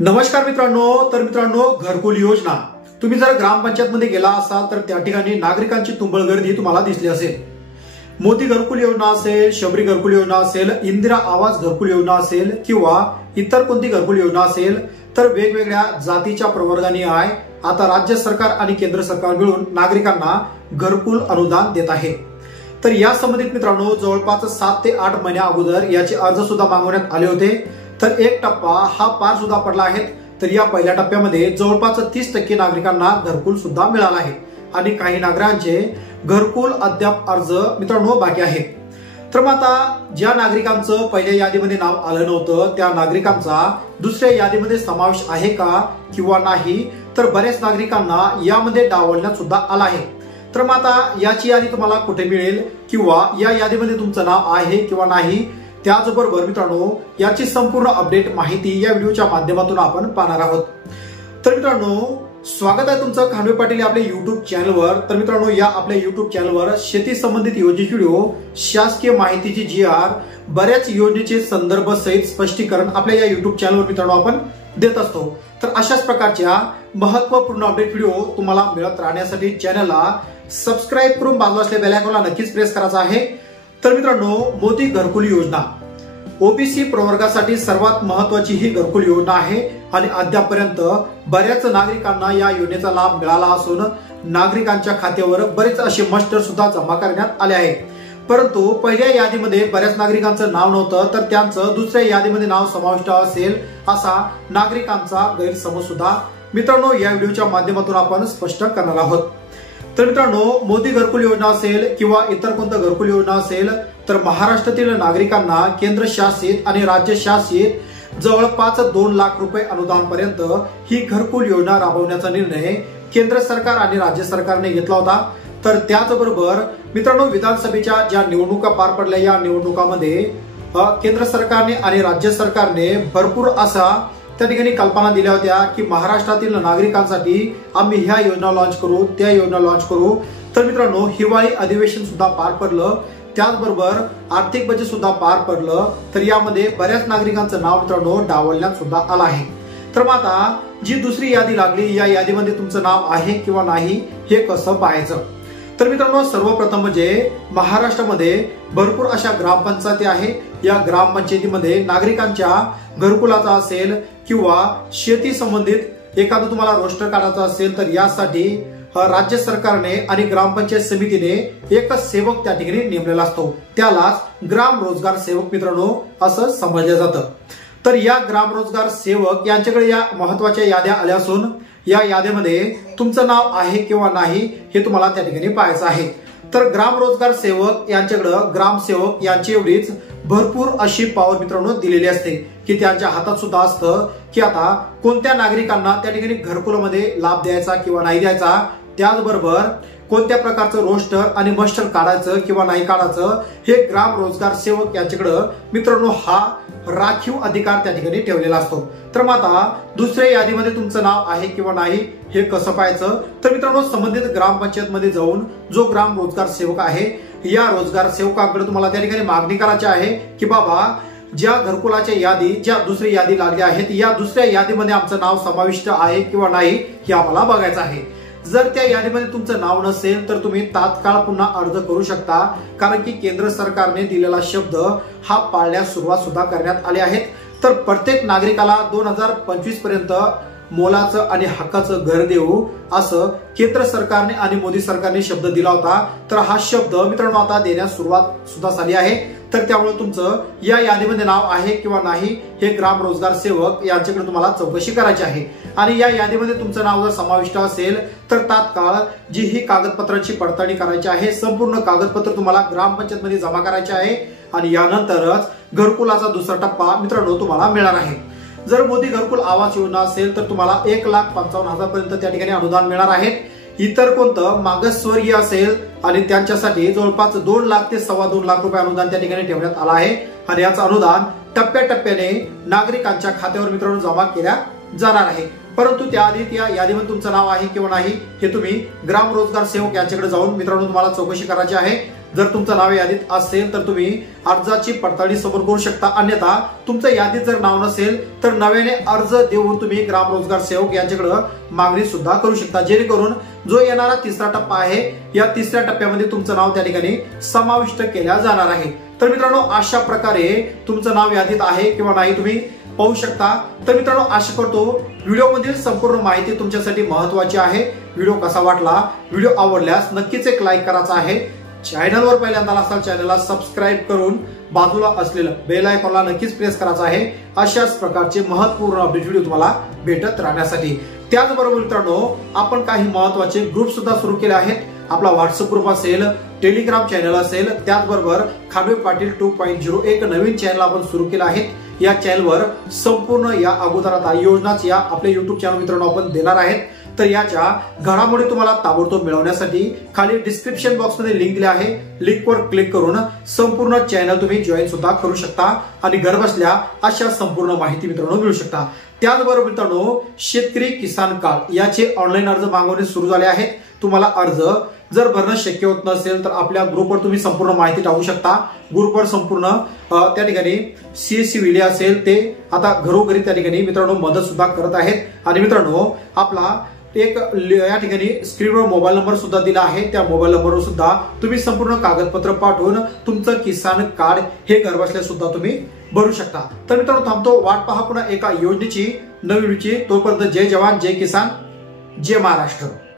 नमस्कार मित्रांनो, घरकुल योजना तुम्ही जर ग्रामपंचायत मध्ये गेला असाल तर त्या ठिकाणी नागरिकांची तुंबळ गर्दी तुम्हाला दिसली असेल। मोदी घरकुल योजना असेल, शबरी घरकुल योजना असेल, इंदिरा आवास घरकुल योजना असेल किंवा इतर कोणती घरकुल योजना असेल तर वेगवेगळ्या जातीच्या प्रवर्गाने आहे आता राज्य सरकार आणि केंद्र सरकार मिळून नागरिकांना घरकुल अनुदान देत आहे। तर या संबंधित मित्रांनो जवळपास 7 ते 8 महिन्या अगोदर याचे अर्ज सुद्धा मागवण्यात आले होते। तर एक टप्पा हा पार सुद्धा पडला आहे। तर या पहिल्या टप्प्यामध्ये जवळपास 30% नागरिकांना घरकुल सुद्धा मिळाला आहे आणि काही नागरिकांचे घरकुल अद्याप अर्ज मित्रांनो बाकी आहे। तर मग आता ज्या नागरिकांचं पहिल्या यादीमध्ये नाव आलं नव्हतं त्या नागरिकांचा दुसऱ्या यादीमध्ये समावेश आहे का किंवा नाही तर बरेच नागरिकांना यामध्ये डावलण्यात सुद्धा आला आहे। तर मग आता याची यादी तुम्हाला कुठे मिळेल किंवा या यादीमध्ये तुमचं नाव आहे किंवा नाही त्याचबरोबर मित्रांनो याची संपूर्ण अपडेट माहिती या व्हिडिओच्या माध्यमातून आपण पाहणार आहोत। तर मित्रांनो स्वागत आहे तुमचं खांडवे पाटील आपल्या युट्यूब चॅनलवर। तर मित्रांनो या आपल्या युट्यूब चॅनलवर शेती संबंधित योजनेचे व्हिडिओ, शासकीय माहितीची GR, बऱ्याच योजनेचे संदर्भ सहित स्पष्टीकरण आपल्या या युट्यूब चॅनलवर मित्रांनो आपण देत असतो। तर अशाच प्रकारच्या महत्त्वपूर्ण अपडेट व्हिडिओ तुम्हाला मिळत राहण्यासाठी चॅनलला सबस्क्राइब करून बाजूला असलेल्या बेल आयकॉनला नक्कीच प्रेस करायचा आहे। तर मित्रांनो मोदी घरकुल योजना ओबीसी प्रवर्गासाठी सर्वात महत्त्वाची ही घरकुल योजना आहे आणि अद्यापपर्यंत बऱ्याच नागरिकांना या योजनेचा लाभ मिळाला असून नागरिकांच्या खात्यावर बरेच असे मस्टर सुद्धा जमा करण्यात आले आहे। परंतु पहिल्या यादीमध्ये बऱ्याच नागरिकांचं नाव नव्हतं तर त्यांचं दुसऱ्या यादीमध्ये नाव समाविष्ट असेल असा नागरिकांचा गैरसमज सुद्धा मित्रांनो या व्हिडिओच्या माध्यमातून आपण स्पष्ट करणार आहोत। तर मित्रांनो मोदी घरकुल योजना असेल किंवा इतर कोणती घरकुल योजना असेल तर महाराष्ट्रातील नागरिकांना केंद्र शासित आणि राज्य शासित जवळपास 2 लाख रुपये अनुदान पर्यंत ही घरकुल योजना राबवण्याचा निर्णय केंद्र सरकार आणि राज्य सरकारने घेतला होता। तर त्याचबरोबर मित्रांनो विधानसभेच्या ज्या निवडणुका पार पडल्या या निवडणुकामध्ये केंद्र सरकारने आणि राज्य सरकारने भरपूर असा त्या ठिकाणी कल्पना दिल्या होत्या की महाराष्ट्रातील नागरिकांसाठी आम्ही ह्या योजना लॉन्च करू, त्या योजना लॉन्च करू। तर मित्रांनो हिवाळी अधिवेशन सुद्धा पार पडलं, त्याचबरोबर आर्थिक बजेट सुद्धा पार पडलं। तर यामध्ये बऱ्याच नागरिकांचं नाव मित्रांनो डावलण्यात सुद्धा आलं आहे। तर मग आता जी दुसरी यादी लागली या यादीमध्ये तुमचं नाव आहे किंवा नाही हे कसं पाहायचं। तर मित्रांनो सर्वप्रथम म्हणजे महाराष्ट्रामध्ये भरपूर अशा ग्रामपंचायती आहे। या ग्रामपंचायतीमध्ये नागरिकांच्या घरकुलाचा असेल किंवा शेती संबंधित एखादं तुम्हाला रोस्टर काढायचं असेल तर यासाठी राज्य सरकारने आणि ग्रामपंचायत समितीने एक सेवक त्या ठिकाणी नेमलेला असतो, त्यालाच ग्राम रोजगार सेवक मित्रांनो असं समजलं जातं। तर या ग्राम रोजगार सेवक यांच्याकडे या महत्वाच्या याद्या आल्या असून या यादीमध्ये तुमचं नाव आहे किंवा नाही हे तुम्हाला त्या ठिकाणी पाहायचं आहे। तर ग्राम रोजगार सेवक यांच्याकडे ग्रामसेवक यांची एवढीच भरपूर अशी पॉवर मित्रांनो दिलेली असते की त्यांच्या हातात सुद्धा असतं की आता कोणत्या नागरिकांना त्या ठिकाणी घरकुलामध्ये लाभ द्यायचा किंवा नाही द्यायचा, त्याचबरोबर कोणत्या प्रकारचं रोस्टर आणि मस्टर काढायचं किंवा नाही काढायचं हे ग्राम रोजगार सेवक यांच्याकडे मित्रांनो हा राखीव अधिकार त्या ठिकाणी ठेवलेला असतो। तर मग आता दुसऱ्या यादीमध्ये तुमचं नाव आहे किंवा नाही हे कसं पाहायचं। तर मित्रांनो संबंधित ग्रामपंचायत मध्ये जाऊन जो ग्राम रोजगार सेवक आहे या रोजगार सेवकाकडे तुम्हाला त्या ठिकाणी मागणी करायची आहे की बाबा ज्या घरकुलाच्या यादी ज्या दुसरी यादी लागली आहेत या दुसऱ्या यादीमध्ये आमचं नाव समाविष्ट आहे किंवा नाही हे आम्हाला बघायचं आहे। जर त्या यादीमध्ये तुमचं नाव नसेल तर तुम्ही तात्काळ पुन्हा अर्ज करू शकता, कारण की केंद्र सरकारने दिलेला शब्द हा पाळण्यास सुरुवात सुद्धा करण्यात आली आहे। तर प्रत्येक नागरिकाला 2025 पर्यंत मोलाचं आणि हक्काचं घर देऊ असं केंद्र सरकारने आणि मोदी सरकारने शब्द दिला होता। तर हा शब्द मित्रांनो आता देण्यास सुरुवात सुद्धा झाली आहे। तर त्यामुळे तुमचं या यादीमध्ये नाव आहे किंवा नाही हे ग्राम रोजगार सेवक यांच्याकडे तुम्हाला चौकशी करायची आहे आणि या यादीमध्ये तुमचं नाव जर समाविष्ट असेल तर तात्काळ जी ही कागदपत्रांची पडताळणी करायची आहे, संपूर्ण कागदपत्र तुम्हाला ग्रामपंचायत मध्ये जमा करायचे आहे आणि यानंतरच घरकुलाचा दुसरा टप्पा मित्रांनो तुम्हाला मिळणार आहे। जर मोदी घरकुल आवास योजना असेल तर तुम्हाला 1,55,000 पर्यंत त्या ठिकाणी अनुदान मिळणार आहे। इतर कोणतं मागासवर्गीय असेल आणि त्यांच्यासाठी जवळपास 2 लाख ते 2.25 लाख रुपये अनुदान त्या ठिकाणी ठेवण्यात आलं आहे आणि याचं अनुदान टप्प्याटप्प्याने नागरिकांच्या खात्यावर मित्रांनो जमा केल्या जाणार आहे। परंतु त्याआधी त्या यादीमध्ये तुमचं नाव आहे किंवा नाही हे तुम्ही ग्राम रोजगार सेवक यांच्याकडे जाऊन मित्रांनो तुम्हाला चौकशी करायची आहे जर तुमचं नाव यादीत असेल तर तुम्ही अर्जाची पडताळणी समोर करू शकता, अन्यथा तुमचं यादीत जर नाव नसेल तर नव्याने अर्ज देऊन तुम्ही ग्राम रोजगार सेवक यांच्याकडे मागणी सुद्धा करू शकता, जेणेकरून जो येणारा तिसरा टप्पा आहे या तिसऱ्या टप्प्यामध्ये तुमचं नाव त्या ठिकाणी समाविष्ट केल्या जाणार आहे। तर मित्रांनो, अशा प्रकारे तुमचं नाव यादीत आहे किंवा नाही तुम्ही पाहू शकता। तर मित्रांनो, आशा करतो व्हिडिओ मधील संपूर्ण माहिती तुमच्यासाठी महत्त्वाची आहे। व्हिडिओ कसा वाटला, व्हिडिओ आवडल्यास नक्कीच एक लाईक करायचा आहे। चॅनलवर पहिल्यांदा असाल चॅनलला सबस्क्राईब करून बाजूला असलेलं बेल आयकॉनला नक्कीच प्रेस करायचं आहे, अशाच प्रकारचे महत्त्वपूर्ण अपडेट व्हिडिओ तुम्हाला भेटत राहण्यासाठी। त्याचबरोबर मित्रांनो, आपण काही महत्त्वाचे ग्रुप सुद्धा सुरू केले आहेत। आपला व्हॉट्सअप ग्रुप असेल, टेलिग्राम चॅनल असेल, त्याचबरोबर खांडवे पाटील 2.0 एक नवीन चॅनल आपण सुरू केलं आहे। या चॅनलवर संपूर्ण या अगोदर आता योजनाच या आपल्या युट्यूब चॅनल मित्रांनो आपण देणार आहेत। तर याच्या घडामोडी तुम्हाला ताबडतोब मिळवण्यासाठी खाली डिस्क्रिप्शन बॉक्स मध्ये लिंक दिली आहे, लिंकवर क्लिक करून संपूर्ण चॅनल तुम्ही जॉईन सुद्धा करू शकता आणि घरबसल्या अशा संपूर्ण माहिती मित्रांनो मिळू शकता। त्याचबरोबर मित्रांनो, शेतकरी किसान कार्ड याचे ऑनलाईन अर्ज मागवणे सुरू झाले आहेत। तुम्हाला अर्ज जर भरणं शक्य होत नसेल तर आपल्या ग्रुपवर तुम्ही संपूर्ण माहिती टाकू शकता। ग्रुपवर संपूर्ण त्या ठिकाणी CSC विले असेल ते आता घरोघरी त्या ठिकाणी मित्रांनो मदत सुद्धा करत आहेत। आणि मित्रांनो, आपला एक या ठिकाणी स्क्रीनवर मोबाईल नंबर सुद्धा दिला आहे, त्या मोबाईल नंबरवर सुद्धा तुम्ही संपूर्ण कागदपत्र पाठवून तुमचं किसान कार्ड हे घरबसल्या सुद्धा तुम्ही भरू शकता। तर मित्रांनो, थांबतो, वाट पहा पुन्हा एका योजनेची नवी रुची। तोपर्यंत जय जवान, जय किसान, जय महाराष्ट्र।